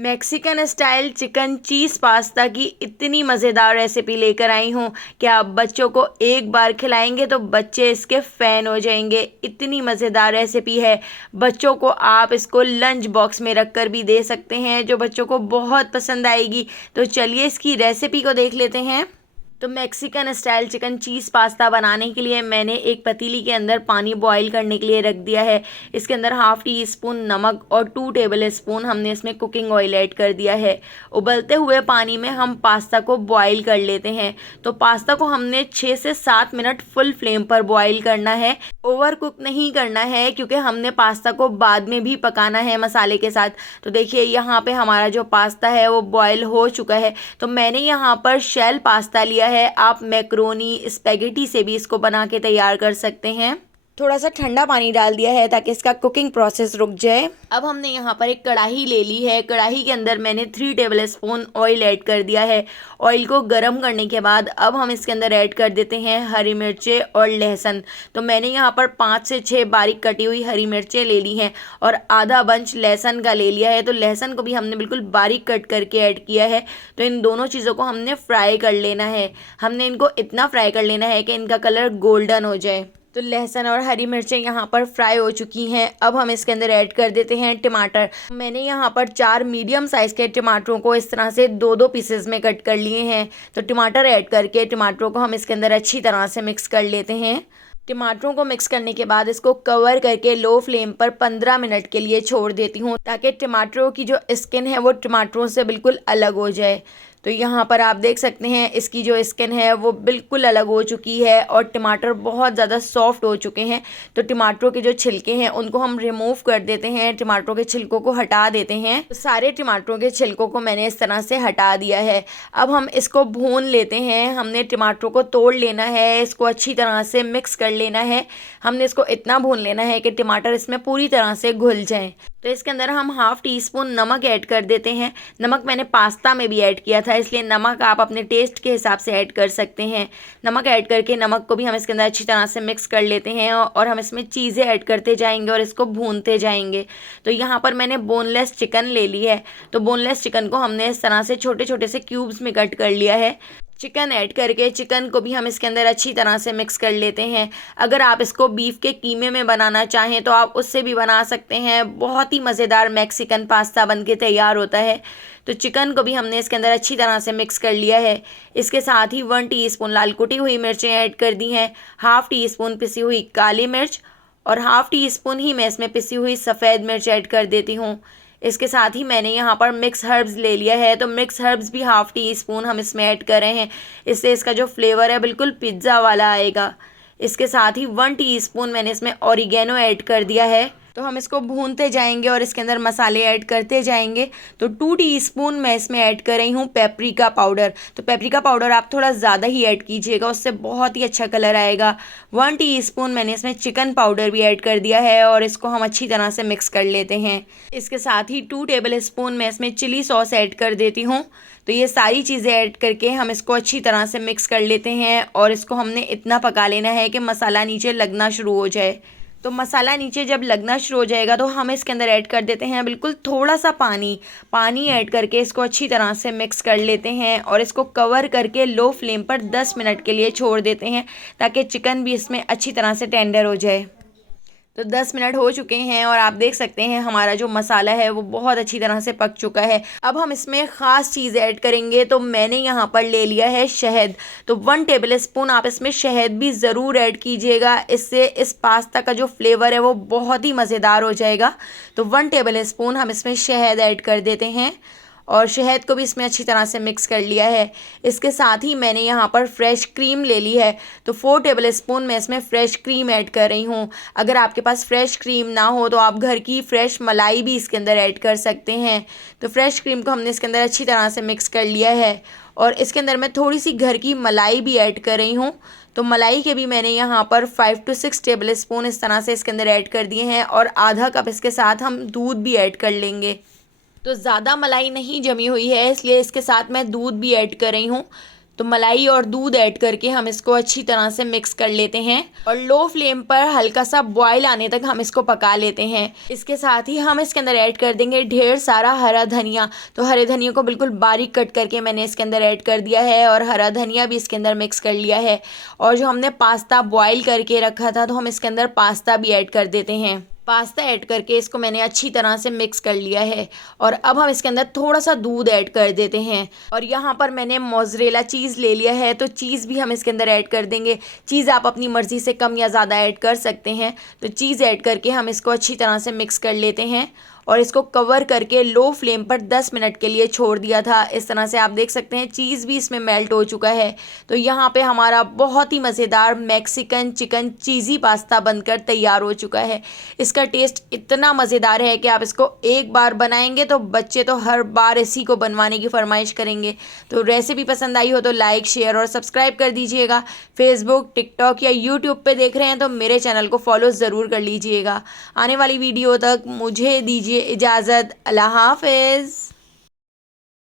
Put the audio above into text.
Mexican style chicken चीज़ pasta की इतनी मज़ेदार रेसिपी लेकर आई हूँ कि आप बच्चों को एक बार खिलाएंगे तो बच्चे इसके फ़ैन हो जाएंगे। इतनी मज़ेदार रेसिपी है, बच्चों को आप इसको लंच बॉक्स में रख कर भी दे सकते हैं, जो बच्चों को बहुत पसंद आएगी। तो चलिए इसकी रेसिपी को देख लेते हैं। तो मैक्सिकन स्टाइल चिकन चीज़ पास्ता बनाने के लिए मैंने एक पतीली के अंदर पानी बॉईल करने के लिए रख दिया है। इसके अंदर हाफ़ टी स्पून नमक और 2 टेबल स्पून हमने इसमें कुकिंग ऑयल ऐड कर दिया है। उबलते हुए पानी में हम पास्ता को बॉईल कर लेते हैं। तो पास्ता को हमने 6 से 7 मिनट फुल फ्लेम पर बॉईल करना है, ओवर कुक नहीं करना है, क्योंकि हमने पास्ता को बाद में भी पकाना है मसाले के साथ। तो देखिए यहाँ पे हमारा जो पास्ता है वो बॉईल हो चुका है। तो मैंने यहाँ पर शेल पास्ता लिया है। आप मैक्रोनी स्पैगेटी से भी इसको बना के तैयार कर सकते हैं। थोड़ा सा ठंडा पानी डाल दिया है ताकि इसका कुकिंग प्रोसेस रुक जाए। अब हमने यहाँ पर एक कढ़ाई ले ली है। कढ़ाई के अंदर मैंने 3 टेबल स्पून ऑयल ऐड कर दिया है। ऑयल को गर्म करने के बाद अब हम इसके अंदर ऐड कर देते हैं हरी मिर्चें और लहसुन। तो मैंने यहाँ पर 5 से 6 बारीक कटी हुई हरी मिर्चें ले ली हैं और आधा बंच लहसुन का ले लिया है। तो लहसुन को भी हमने बिल्कुल बारीक कट करके ऐड किया है। तो इन दोनों चीज़ों को हमने फ्राई कर लेना है। हमने इनको इतना फ्राई कर लेना है कि इनका कलर गोल्डन हो जाए। तो लहसुन और हरी मिर्चें यहाँ पर फ्राई हो चुकी हैं। अब हम इसके अंदर ऐड कर देते हैं टमाटर। मैंने यहाँ पर 4 मीडियम साइज़ के टमाटरों को इस तरह से 2-2 पीसेस में कट कर लिए हैं। तो टमाटर ऐड करके टमाटरों को हम इसके अंदर अच्छी तरह से मिक्स कर लेते हैं। टमाटरों को मिक्स करने के बाद इसको कवर करके लो फ्लेम पर 15 मिनट के लिए छोड़ देती हूँ, ताकि टमाटरों की जो स्किन है वो टमाटरों से बिल्कुल अलग हो जाए। तो यहाँ पर आप देख सकते हैं इसकी जो स्किन है वो बिल्कुल अलग हो चुकी है और टमाटर बहुत ज़्यादा सॉफ्ट हो चुके हैं। तो टमाटरों के जो छिलके हैं उनको हम रिमूव कर देते हैं, टमाटरों के छिलकों को हटा देते हैं। तो सारे टमाटरों के छिलकों को मैंने इस तरह से हटा दिया है। अब हम इसको भून लेते हैं। हमने टमाटरों को तोड़ लेना है, इसको अच्छी तरह से मिक्स कर लेना है। हमने इसको इतना भून लेना है कि टमाटर इसमें पूरी तरह से घुल जाएँ। तो इसके अंदर हम हाफ़ टी स्पून नमक ऐड कर देते हैं। नमक मैंने पास्ता में भी ऐड किया था, इसलिए नमक आप अपने टेस्ट के हिसाब से ऐड कर सकते हैं। नमक ऐड करके नमक को भी हम इसके अंदर अच्छी तरह से मिक्स कर लेते हैं और हम इसमें चीज़ें ऐड करते जाएंगे और इसको भूनते जाएंगे। तो यहाँ पर मैंने बोनलेस चिकन ले ली है। तो बोनलेस चिकन को हमने इस तरह से छोटे छोटे से क्यूब्स में कट कर लिया है। चिकन ऐड करके चिकन को भी हम इसके अंदर अच्छी तरह से मिक्स कर लेते हैं। अगर आप इसको बीफ के कीमे में बनाना चाहें तो आप उससे भी बना सकते हैं। बहुत ही मज़ेदार मैक्सिकन पास्ता बन के तैयार होता है। तो चिकन को भी हमने इसके अंदर अच्छी तरह से मिक्स कर लिया है। इसके साथ ही 1 टीस्पून लाल कुटी हुई मिर्चें ऐड कर दी हैं, हाफ़ टी स्पून पिसी हुई काली मिर्च और हाफ़ टी स्पून ही मैं इसमें पिसी हुई सफ़ेद मिर्च ऐड कर देती हूँ। इसके साथ ही मैंने यहाँ पर मिक्स हर्ब्स ले लिया है। तो मिक्स हर्ब्स भी हाफ़ टी स्पून हम इसमें ऐड कर रहे हैं। इससे इसका जो फ्लेवर है बिल्कुल पिज़्ज़ा वाला आएगा। इसके साथ ही 1 टीस्पून मैंने इसमें ऑरिगेनो ऐड कर दिया है। तो हम इसको भूनते जाएंगे और इसके अंदर मसाले ऐड करते जाएंगे। तो 2 टीस्पून मैं इसमें ऐड कर रही हूँ पेपरिका पाउडर। तो पेपरिका पाउडर आप थोड़ा ज़्यादा ही ऐड कीजिएगा, उससे बहुत ही अच्छा कलर आएगा। 1 टीस्पून मैंने इसमें चिकन पाउडर भी ऐड कर दिया है और इसको हम अच्छी तरह से मिक्स कर लेते हैं। इसके साथ ही 2 टेबल स्पून मैं इसमें चिली सॉस ऐड कर देती हूँ। तो ये सारी चीज़ें ऐड करके हम इसको अच्छी तरह से मिक्स कर लेते हैं और इसको हमने इतना पका लेना है कि मसाला नीचे लगना शुरू हो जाए। तो मसाला नीचे जब लगना शुरू हो जाएगा तो हम इसके अंदर ऐड कर देते हैं बिल्कुल थोड़ा सा पानी ऐड करके इसको अच्छी तरह से मिक्स कर लेते हैं और इसको कवर करके लो फ्लेम पर 10 मिनट के लिए छोड़ देते हैं, ताकि चिकन भी इसमें अच्छी तरह से टेंडर हो जाए। तो 10 मिनट हो चुके हैं और आप देख सकते हैं हमारा जो मसाला है वो बहुत अच्छी तरह से पक चुका है। अब हम इसमें ख़ास चीज़ ऐड करेंगे। तो मैंने यहाँ पर ले लिया है शहद। तो 1 टेबल स्पून आप इसमें शहद भी ज़रूर ऐड कीजिएगा, इससे इस पास्ता का जो फ्लेवर है वो बहुत ही मज़ेदार हो जाएगा। तो 1 टेबल स्पून हम इसमें शहद ऐड कर देते हैं और शहद को भी इसमें अच्छी तरह से मिक्स कर लिया है। इसके साथ ही मैंने यहाँ पर फ्रेश क्रीम ले ली है। तो 4 टेबल स्पून मैं इसमें फ़्रेश क्रीम ऐड कर रही हूँ। अगर आपके पास फ्रेश क्रीम ना हो तो आप घर की फ्रेश मलाई भी इसके अंदर ऐड कर सकते हैं। तो फ्रेश क्रीम को हमने इसके अंदर अच्छी तरह से मिक्स कर लिया है और इसके अंदर मैं थोड़ी सी घर की मलाई भी ऐड कर रही हूँ। तो मलाई के भी मैंने यहाँ पर 5 से 6 टेबल स्पून इस तरह से इसके अंदर ऐड कर दिए हैं और आधा कप इसके साथ हम दूध भी ऐड कर लेंगे। तो ज़्यादा मलाई नहीं जमी हुई है, इसलिए इसके साथ मैं दूध भी ऐड कर रही हूँ। तो मलाई और दूध ऐड करके हम इसको अच्छी तरह से मिक्स कर लेते हैं और लो फ्लेम पर हल्का सा बॉईल आने तक हम इसको पका लेते हैं। इसके साथ ही हम इसके अंदर ऐड कर देंगे ढेर सारा हरा धनिया। तो हरे धनिया को बिल्कुल बारीक कट करके मैंने इसके अंदर ऐड कर दिया है और हरा धनिया भी इसके अंदर मिक्स कर लिया है। और जो हमने पास्ता बॉईल करके रखा था तो हम इसके अंदर पास्ता भी ऐड कर देते हैं। पास्ता ऐड करके इसको मैंने अच्छी तरह से मिक्स कर लिया है और अब हम इसके अंदर थोड़ा सा दूध ऐड कर देते हैं। और यहाँ पर मैंने मोज़रेला चीज़ ले लिया है तो चीज़ भी हम इसके अंदर ऐड कर देंगे। चीज़ आप अपनी मर्ज़ी से कम या ज़्यादा ऐड कर सकते हैं। तो चीज़ ऐड करके हम इसको अच्छी तरह से मिक्स कर लेते हैं और इसको कवर करके लो फ्लेम पर 10 मिनट के लिए छोड़ दिया था। इस तरह से आप देख सकते हैं चीज़ भी इसमें मेल्ट हो चुका है। तो यहाँ पे हमारा बहुत ही मज़ेदार मैक्सिकन चिकन चीज़ी पास्ता बनकर तैयार हो चुका है। इसका टेस्ट इतना मज़ेदार है कि आप इसको एक बार बनाएंगे तो बच्चे तो हर बार इसी को बनवाने की फरमाइश करेंगे। तो रेसिपी पसंद आई हो तो लाइक, शेयर और सब्सक्राइब कर दीजिएगा। फेसबुक, टिकटॉक या यूट्यूब पे देख रहे हैं तो मेरे चैनल को फॉलो ज़रूर कर लीजिएगा। आने वाली वीडियो तक मुझे दीजिए इजाज़त। अल्लाह हाफ़िज़।